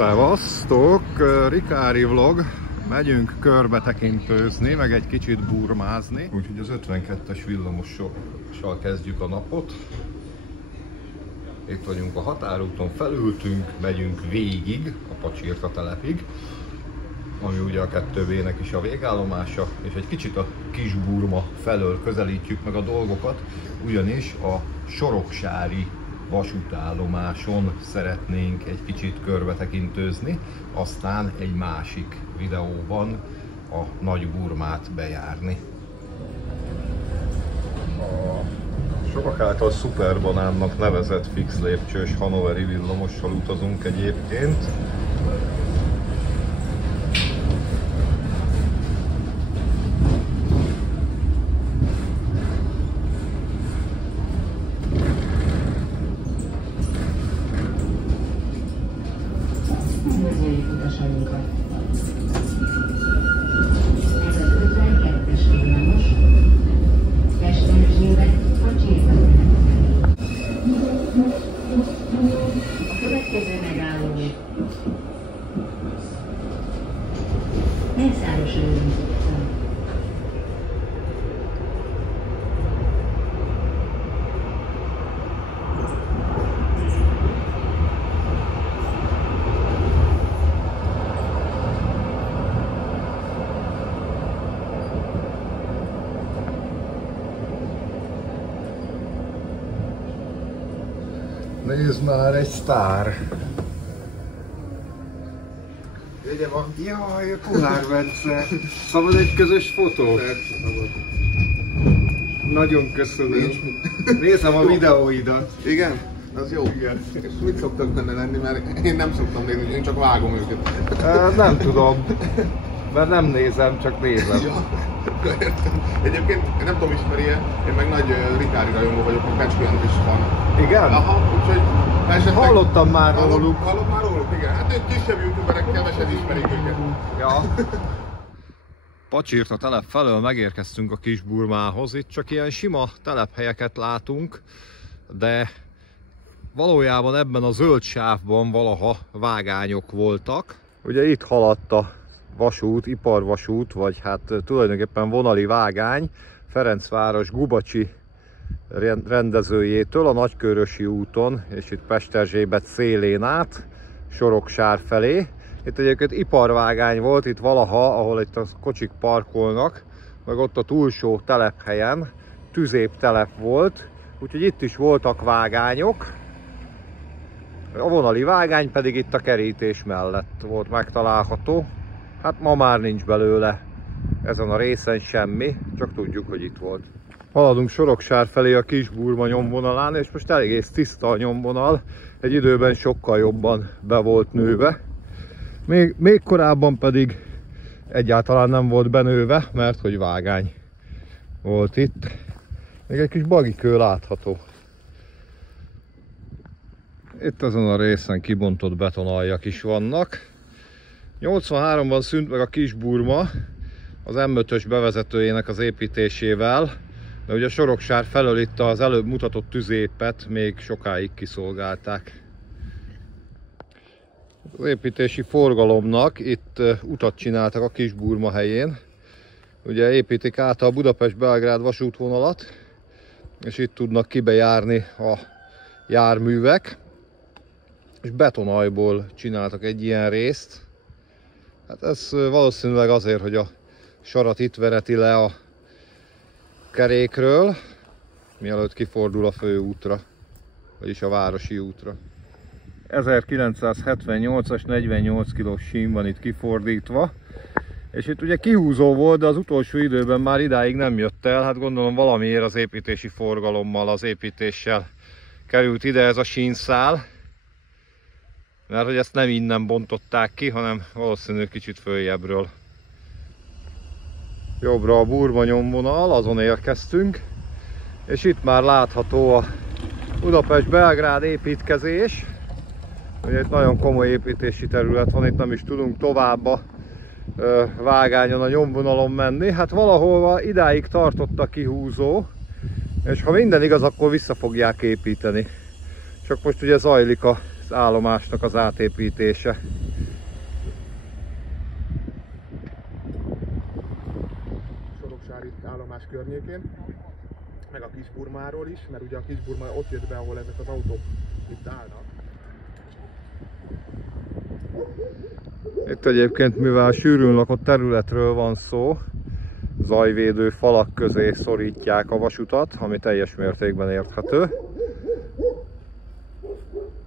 Szevasztok! Rikári vlog. Megyünk körbetekintőzni, meg egy kicsit burmázni. Úgyhogy az 52-es villamossal kezdjük a napot. Itt vagyunk a határúton, felültünk, megyünk végig a Pacsirta telepig, ami ugye a 2B-nek is a végállomása, és egy kicsit a Kis-Burma felől közelítjük meg a dolgokat, ugyanis a soroksári vasútállomáson szeretnénk egy kicsit körbetekintőzni, aztán egy másik videóban a Nagy Burmát bejárni. A sokak által szuperbanánnak nevezett fix lépcsős hannoveri villamossal utazunk egyébként. Nézd már, egy sztár! Ide van. Jaj, Kollár Bence! Szabad egy közös fotó? Persze, szabad. Nagyon köszönöm. Nézem a videóidat. Igen? Az jó. Igen. És mit szoktak benne lenni, mert én nem szoktam nézni, én csak vágom őket. Nem tudom, mert nem nézem, csak nézem. Ja, értem. Egyébként, én nem tudom, ismeri-e, én meg nagy Rikári rajongó vagyok, a Becskőjön is van. Igen? Aha, úgyhogy esetleg... Hallottam már róluk. Hallott már róluk, igen. Hát ők kisebb youtuberek, kevesen ismerik őket. Ja. Pacsirta telep felől megérkeztünk a Kis-Burmához. Itt csak ilyen sima telephelyeket látunk, de valójában ebben a zöld sávban valaha vágányok voltak. Ugye itt haladt a vasút, iparvasút, vagy hát tulajdonképpen vonali vágány Ferencváros Gubacsi rendezőjétől a Nagykőrösi úton, és itt Pesterzsébet szélén át, Soroksár felé. Itt egyébként iparvágány volt, itt valaha, ahol itt a kocsik parkolnak, meg ott a túlsó telephelyen tüzéptelep volt, úgyhogy itt is voltak vágányok. A vonali vágány pedig itt a kerítés mellett volt megtalálható. Hát ma már nincs belőle ezen a részen semmi, csak tudjuk, hogy itt volt. Haladunk Soroksár felé a Kis-Burma nyomvonalán, és most elég tiszta a nyomvonal, egy időben sokkal jobban be volt nőve. Még korábban pedig egyáltalán nem volt benőve, mert hogy vágány volt itt. Még egy kis bagikő látható. Itt ezen a részen kibontott betonaljak is vannak. 83-ban szűnt meg a Kis-Burma az M5-ös bevezetőjének az építésével, de ugye a Soroksár felől itt az előbb mutatott tüzépet még sokáig kiszolgálták. Az építési forgalomnak itt utat csináltak a Kis-Burma helyén. Ugye építik át a Budapest-Belgrád vasútvonalat, és itt tudnak kibejárni a járművek. És betonajból csináltak egy ilyen részt. Hát ez valószínűleg azért, hogy a sarat itt vereti le a kerékről, mielőtt kifordul a főútra, vagyis a városi útra. 1978-as 48 kilós sín van itt kifordítva, és itt ugye kihúzó volt, de az utolsó időben már idáig nem jött el, hát gondolom valamiért az építési forgalommal, az építéssel került ide ez a sínszál, mert hogy ezt nem innen bontották ki, hanem valószínűleg kicsit följebbről. Jobbra a Burma nyomvonal, azon érkeztünk, és itt már látható a Budapest-Belgrád építkezés. Ugye itt nagyon komoly építési terület van, itt nem is tudunk tovább a vágányon, a nyomvonalon menni. Hát valahol idáig tartott a kihúzó, és ha minden igaz, akkor vissza fogják építeni. Csak most ugye zajlik az állomásnak az átépítése. állomás környékén, meg a Kisburmáról is, mert ugye a Kisburma ott jött be, ahol ezek az autók itt állnak. Itt egyébként, mivel sűrűn lakott területről van szó, zajvédő falak közé szorítják a vasutat, ami teljes mértékben érthető.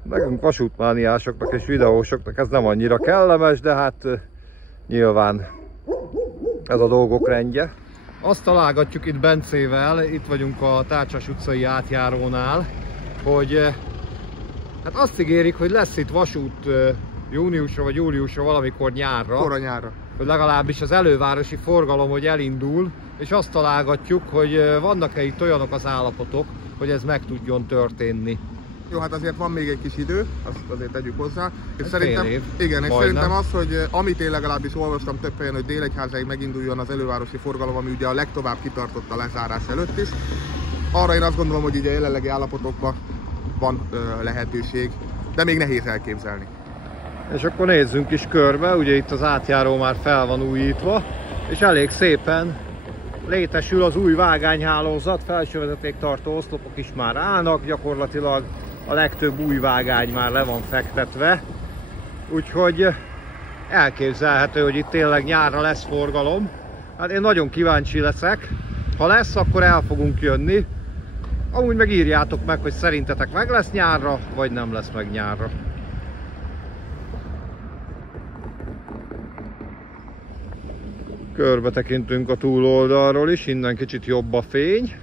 Nekünk vasútmániásoknak és videósoknak ez nem annyira kellemes, de hát nyilván ez a dolgok rendje. Azt találgatjuk itt Bencével, itt vagyunk a Tárcsás utcai átjárónál, hogy hát azt ígérik, hogy lesz itt vasút júniusra vagy júliusra, valamikor nyárra. Korra nyárra. Hogy legalábbis az elővárosi forgalom, hogy elindul, és azt találgatjuk, hogy vannak-e itt olyanok az állapotok, hogy ez meg tudjon történni. Jó, hát azért van még egy kis idő, azt azért tegyük hozzá. És szerintem, év, igen, és szerintem az, hogy amit én legalábbis olvastam több helyen, hogy Délegyházáig meginduljon az elővárosi forgalom, ami ugye a legtovább kitartott a lezárás előtt is. Arra én azt gondolom, hogy ugye a jelenlegi állapotokban van lehetőség, de még nehéz elképzelni. És akkor nézzünk is körbe, ugye itt az átjáró már fel van újítva, és elég szépen létesül az új vágányhálózat, felsővezetéktartó oszlopok is már állnak, gyakorlatilag a legtöbb új vágány már le van fektetve, úgyhogy elképzelhető, hogy itt tényleg nyárra lesz forgalom. Hát én nagyon kíváncsi leszek, ha lesz, akkor el fogunk jönni. Amúgy meg írjátok meg, hogy szerintetek meg lesz nyárra, vagy nem lesz meg nyárra. Körbe tekintünk a túloldalról is, innen kicsit jobb a fény.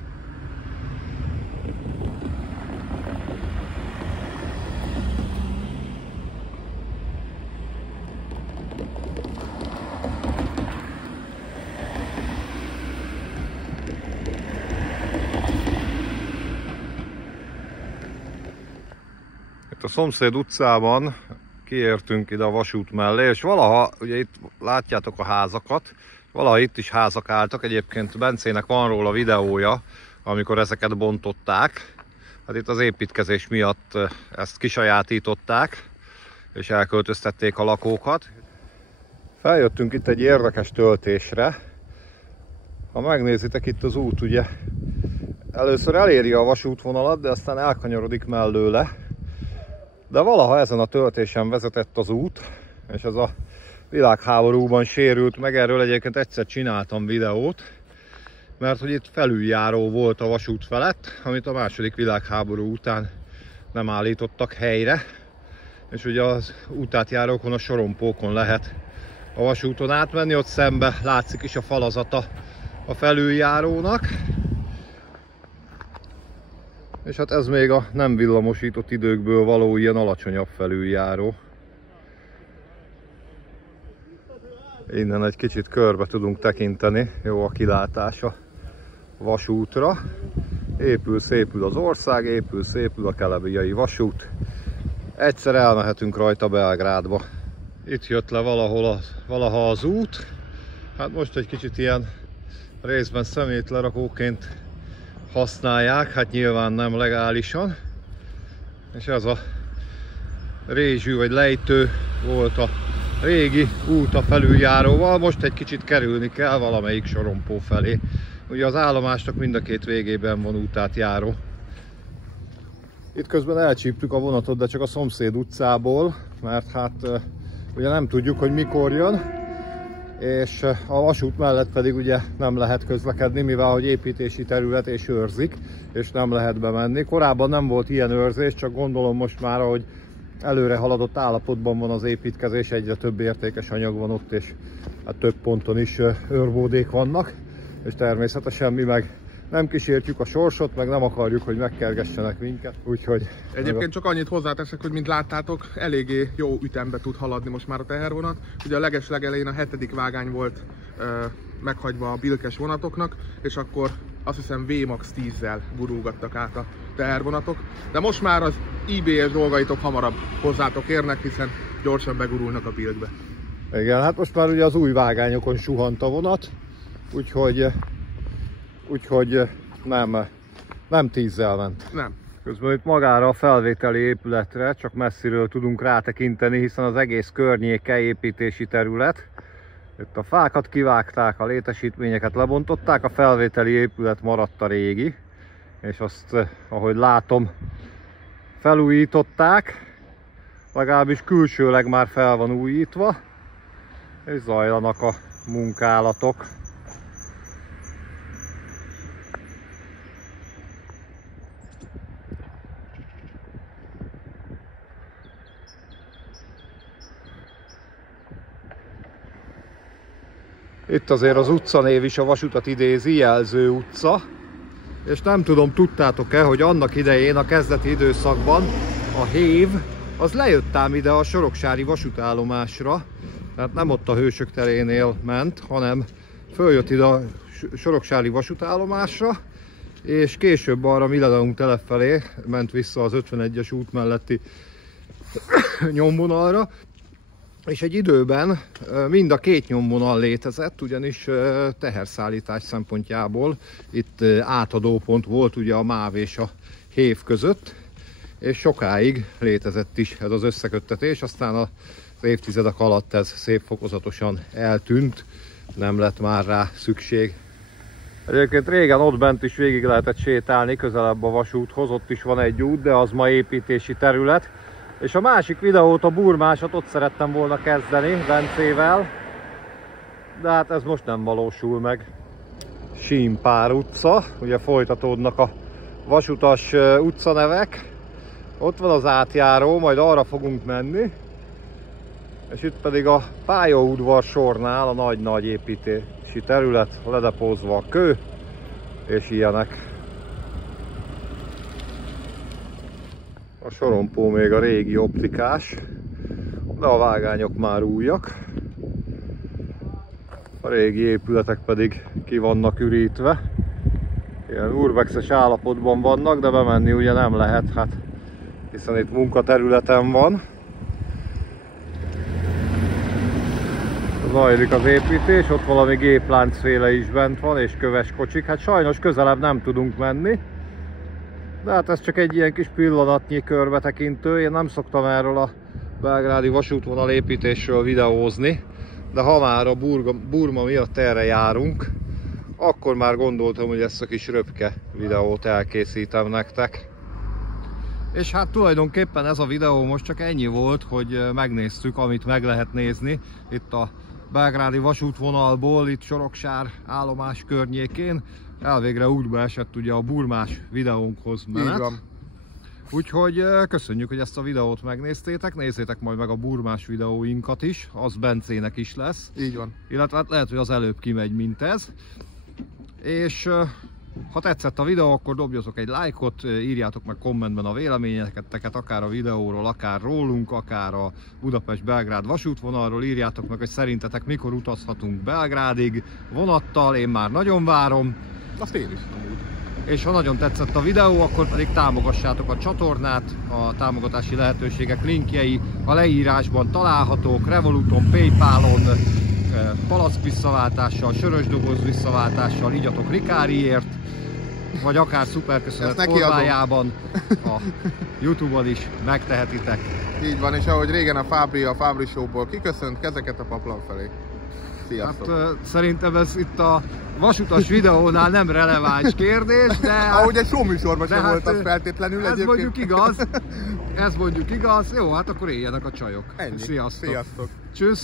Itt a szomszéd utcában kiértünk ide a vasút mellé, és valaha, ugye itt látjátok a házakat, valaha itt is házak álltak, egyébként Bencének van róla videója, amikor ezeket bontották. Hát itt az építkezés miatt ezt kisajátították, és elköltöztették a lakókat. Feljöttünk itt egy érdekes töltésre. Ha megnézitek, itt az út ugye először eléri a vasútvonalat, de aztán elkanyarodik mellőle. De valaha ezen a töltésen vezetett az út, és ez a világháborúban sérült meg, erről egyébként egyszer csináltam videót, mert hogy itt felüljáró volt a vasút felett, amit a második világháború után nem állítottak helyre, és ugye az útátjárókon, a sorompókon lehet a vasúton átmenni, ott szembe látszik is a falazata a felüljárónak. És hát ez még a nem villamosított időkből való ilyen alacsonyabb felüljáró. Innen egy kicsit körbe tudunk tekinteni, jó a kilátás a vasútra. Épül-szépül az ország, épül-szépül a Kelebiai vasút. Egyszer elmehetünk rajta Belgrádba. Itt jött le valaha az út. Hát most egy kicsit ilyen részben szemétlerakóként használják, hát nyilván nem legálisan. És ez a rézsű vagy lejtő volt a régi út a felüljáróval, most egy kicsit kerülni kell valamelyik sorompó felé. Ugye az állomásnak mind a két végében van útátjáró. Itt közben elcsíptük a vonatot, de csak a szomszéd utcából, mert hát ugye nem tudjuk, hogy mikor jön, és a vasút mellett pedig ugye nem lehet közlekedni, mivel hogy építési terület és őrzik, és nem lehet bemenni. Korábban nem volt ilyen őrzés, csak gondolom most már, hogy előre haladott állapotban van az építkezés, egyre több értékes anyag van ott, és hát több ponton is őrbódék vannak, és természetesen mi meg nem kísértjük a sorsot, meg nem akarjuk, hogy megkergessenek minket, úgyhogy... Egyébként csak annyit hozzáteszek, hogy mint láttátok, eléggé jó ütembe tud haladni most már a tehervonat. Ugye a legelején a 7. vágány volt meghagyva a bilkes vonatoknak, és akkor azt hiszem VMAX 10-zel gurulgattak át a tehervonatok. De most már az IBS dolgaitok hamarabb hozzátok érnek, hiszen gyorsan begurulnak a bilkbe. Igen, hát most már ugye az új vágányokon suhant a vonat, úgyhogy nem 10-zel ment. Nem. Közben itt magára a felvételi épületre csak messziről tudunk rátekinteni, hiszen az egész környéke építési terület, Itt a fákat kivágták, a létesítményeket lebontották, a felvételi épület maradt a régi, és azt, ahogy látom, felújították, legalábbis külsőleg már fel van újítva, és zajlanak a munkálatok. Itt azért az utcanév is a vasutat idézi, Jelző utca. És nem tudom, tudtátok-e, hogy annak idején, a kezdeti időszakban a hév az lejött ám ide a soroksári vasútállomásra. Tehát nem ott a Hősök terénél ment, hanem följött ide a soroksári vasútállomásra, és később arra Millennium telep felé ment vissza az 51-es út melletti nyomvonalra. És egy időben mind a két nyomvonal létezett, ugyanis teherszállítás szempontjából itt átadópont volt ugye a MÁV és a hév között, és sokáig létezett is ez az összeköttetés, aztán az évtizedek alatt ez szép fokozatosan eltűnt, nem lett már rá szükség. Egyébként régen ott bent is végig lehetett sétálni, közelebb a vasúthoz, ott is van egy út, de az ma építési terület. És a másik videót, a burmásat ott szerettem volna kezdeni Bencével, de hát ez most nem valósul meg. Símpár utca, ugye folytatódnak a vasutas utcanevek. Ott van az átjáró, majd arra fogunk menni. És itt pedig a pályaudvar sornál a nagy-nagy építési terület, ledepózva a kő, és ilyenek. A sorompó még a régi optikás, de a vágányok már újak. A régi épületek pedig ki vannak ürítve. Ilyen urbexes állapotban vannak, de bemenni ugye nem lehet, hát hiszen itt munkaterületen van. Zajlik az építés, ott valami gépláncféle is bent van, és köves kocsik. Hát sajnos közelebb nem tudunk menni. De hát ez csak egy ilyen kis pillanatnyi körbetekintő. Én nem szoktam erről a belgrádi vasútvonal építésről videózni, de ha már a Burma miatt erre járunk, akkor már gondoltam, hogy ezt a kis röpke videót elkészítem nektek. És hát tulajdonképpen ez a videó most csak ennyi volt, hogy megnéztük, amit meg lehet nézni itt a belgrádi vasútvonalból, itt Soroksár állomás környékén. Elvégre útba esett ugye a burmás videónkhoz menet. Így van. Úgyhogy köszönjük, hogy ezt a videót megnéztétek. Nézzétek majd meg a burmás videóinkat is, az Bencének is lesz. Így van. Illetve hát lehet, hogy az előbb kimegy, mint ez. És ha tetszett a videó, akkor dobjatok egy lájkot, írjátok meg kommentben a véleményeket, akár a videóról, akár rólunk, akár a Budapest-Belgrád vasútvonalról. Írjátok meg, hogy szerintetek mikor utazhatunk Belgrádig vonattal, én már nagyon várom. Azt én is amúgy. És ha nagyon tetszett a videó, akkor pedig támogassátok a csatornát, a támogatási lehetőségek linkjei a leírásban találhatók, Revoluton, Paypalon, palack visszaváltással, sörös doboz visszaváltással, igyatok Rikáriért, vagy akár szuperköszönet formájában a YouTube-on is megtehetitek. Így van, és ahogy régen a Fábri Show-ból kiköszönt, kezeket a paplan felé. Sziasztok! Hát, szerintem ez itt a vasutas videónál nem releváns kérdés, de... Ahogy egy showműsorban sem volt az feltétlenül ez mondjuk igaz. Ez mondjuk igaz. Jó, hát akkor éljenek a csajok. Ennyi. Sziasztok! Sziasztok! Tschüss!